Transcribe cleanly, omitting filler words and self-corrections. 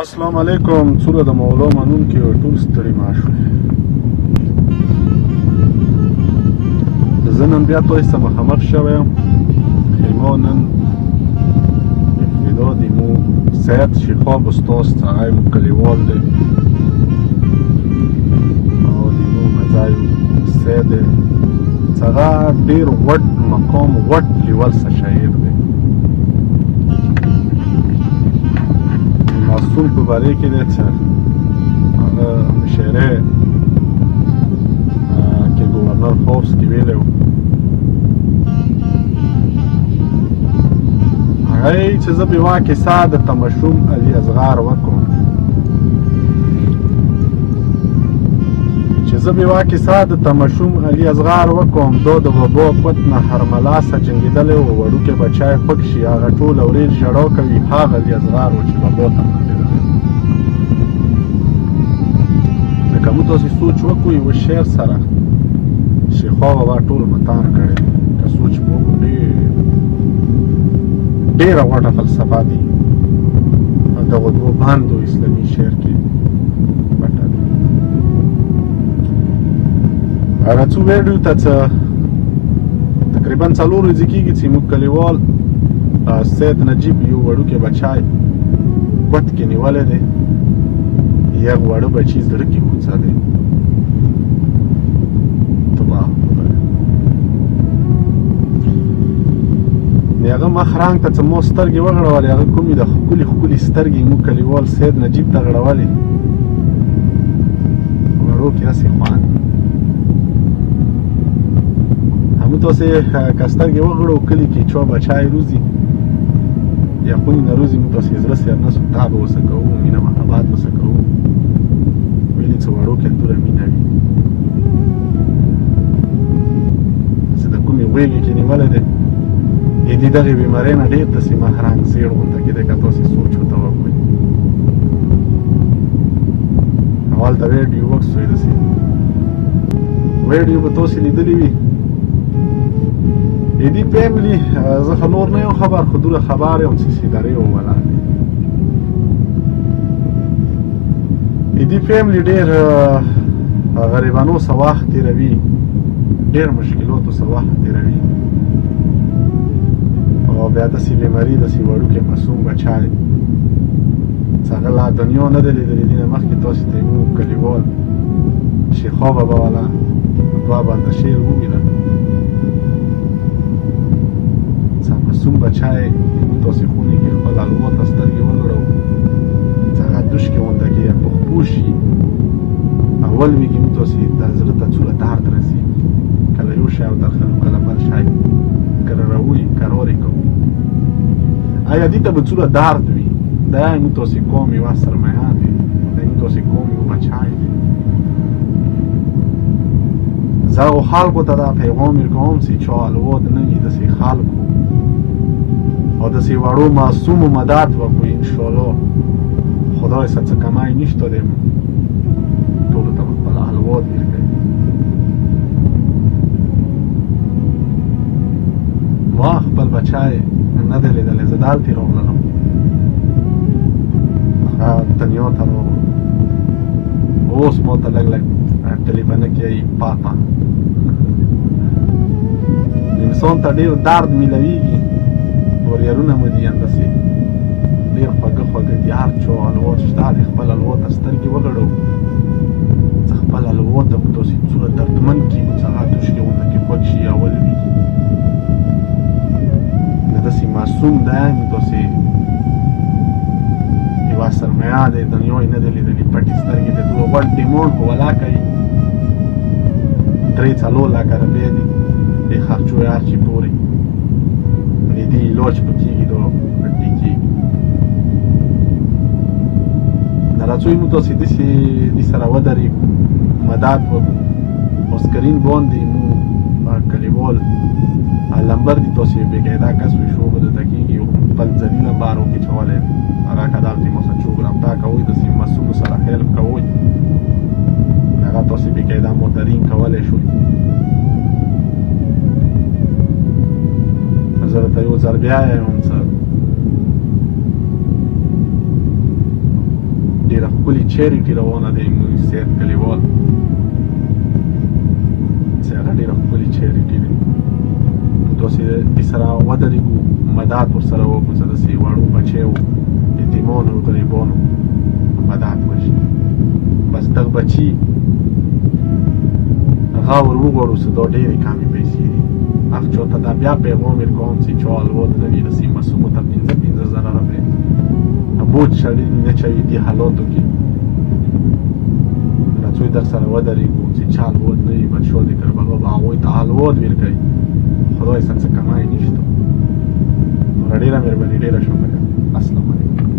السلام علیکم. څوره د مولا منونکي ټول ستړي ماشوي. زه نن بیا تاسو سره مخامخ شوی یم. خیمه نن ابتدا د مو سید شفاف استاد څخه مو کلیوال دی او د مو مزایو سید څخه ډیر وډ مقام وډ لیول څه شاعر دی. معصوم په باره کې دی چې هغه مشاعره کې ګورنر هاوس کې ویلی و هغه چې زه بې واکې سا د تمشوم علي اصغار وکړم چې زه بې واکې سا د تمشوم علي اصغار وکړم دا د وبا قوت نه هرملاسه جنګېدلی و وړوکی بچی خوږ شي هغه ټول اورېل ژړا کوي هغه علي اصغار و چې وبا ته لکه موږ تاسې سوچ وکړو یوه شعر سره شیخا بابا ټول متان کړی که سوچ وکړو ډېره غوټه فلسفه دي دغو دوو باندو اسلامي شعر کې پټه ده. هغه څو ویډیو ته څه تقریبا 4 ورځې کېږي چې موږ کلیوال سید نجیب یو وړوکی بچی ګوت کې نیولی دی یو واړه بچي زړه کې وڅلی تباه خدای د هغه مخ رنګ ته څه مو سترګې وغړولې هغه کومې د ښکلې ښکلې سترګې موږ کلیوال سید نجیب ته غړولې وړو کې هسې خوند همو تاسې که سترګې وغړو کلي کې چا بچی روزي یا خونې نه روزي موږ تاسې زړه سیرنه سوتا به ورسه کوو مینه محبت ورسه کوو څه وړو کې دوره مینه وي چې د کومې غېږې کې نیولی دی د دغې بیمارۍ نه ډېر داسې مخ رنګ زیړ غونته کېدی که تاسې سوچ ورته وکړئ هلته ویډیو وکړو داسې ویډیو به تاسې لیدلي وي د دې فیملي زه خو نور نه یم خبر خو دوره خبر یم چې سیدارې وولاړ دی دې فیملی ډېر غریبانو څه وخت تېروي ډېر مشکلاتو څه وخت تېروي او بیا داسې بیماري داسې وړوکی معصوم بچی چې هغه لا دنیا نه دی لیدلې دې نه مخکې تاسې ته یې موږ کلیوال شیخا بابا والا دوه بنده شعر وویله چې معصوم بچی موږ تاسې خونې کې خپل الوا ته سترګې وغړو چې هغه دوشکې غونده کې شي اول ویږي موږ تاسې د زړه ته څومره درد رسېږي کله یو شی ودرخلو کله بل شی کله راولي کرارې کوو آیا دې ته به څومره درد وي دا یې موږ تاسې قوم یوه سرمایه دی دا موږ تاسې قوم یو بچی دی زه هغو خلکو ته دا پیغام ورکوم چې چا الواد نه وي داسې خلکو او داسې وړو معصومو مدد وکړو انشاءالله خدای څه څه کمای نشته دی ټولو ته به خپل الواد ورکوي ما خپل بچی نه دی لیدلی زه دلتې راغلم هغه دنیا ته راغلم اوس ما ته لږ لږ ټلیفونه کوي پاپا انسان ته ډېر درد میلویږي وریارونه مو دي همداسې ډېر خوږه خوږه دي هر چا الواد شته دی خپل الوا ته سترګې وغړو چې خپل الوا ته به تاسې څومره دردمند کېږو چې هغه دوشکې غونده کې خوږ شي یا ولوېږي د داسې معصوم دی نو تاسې یوه سرمایه دی دنیا یې نه دی لیدلي پټې سترګې د دوه غوړ ډیمونډ په ولا کوي 3-4 لکه روپۍ دي دې خرچو یې هر چي پورې د دې علاج به کېږي دا پټې کېږي راځئ موږ تاسې دې سره ودرېږو مدد وکړو په سکرین باندې موږ کلیوال لمبر دي تاسې بېقاعده کس وشو به درته کېږي یو خپل ذلي لمبر وکېچولی هغه که دلته مثلا چوک رفته کوئ داسې مسؤلو سره هیلپ کوئ هغه تاسې بېقاعده مودرین کولی شئ زه درته یو ځل بیا وایم چې ښکلې چیریټي روانه دی موږ سید کلیوال چې هغه ډېره ښکلې چیریټي دی نو داسې دې سره ودرېږو مدد ورسره وکړو چې داسې وړو بچیو یتیمانو غریبانو مدد وشي بس دغه بچي هغه ور وغواړو چې دا ډېرې کمې پیسې دي هغه چا ته دا بیا پیغام ورکوم چې چا الوت نه وي داسې معصومو ته 15,000 روپۍ بوج سړي نه چوي دې حالاتو کې راځئ در سره ودرېږو چې چا الوت نه وي بادشاه د کربلا به هغوی ته الوت ورکوي خدای څه کمای نشته نو ډېره مهرباني ډېره شکریه السلام علیکم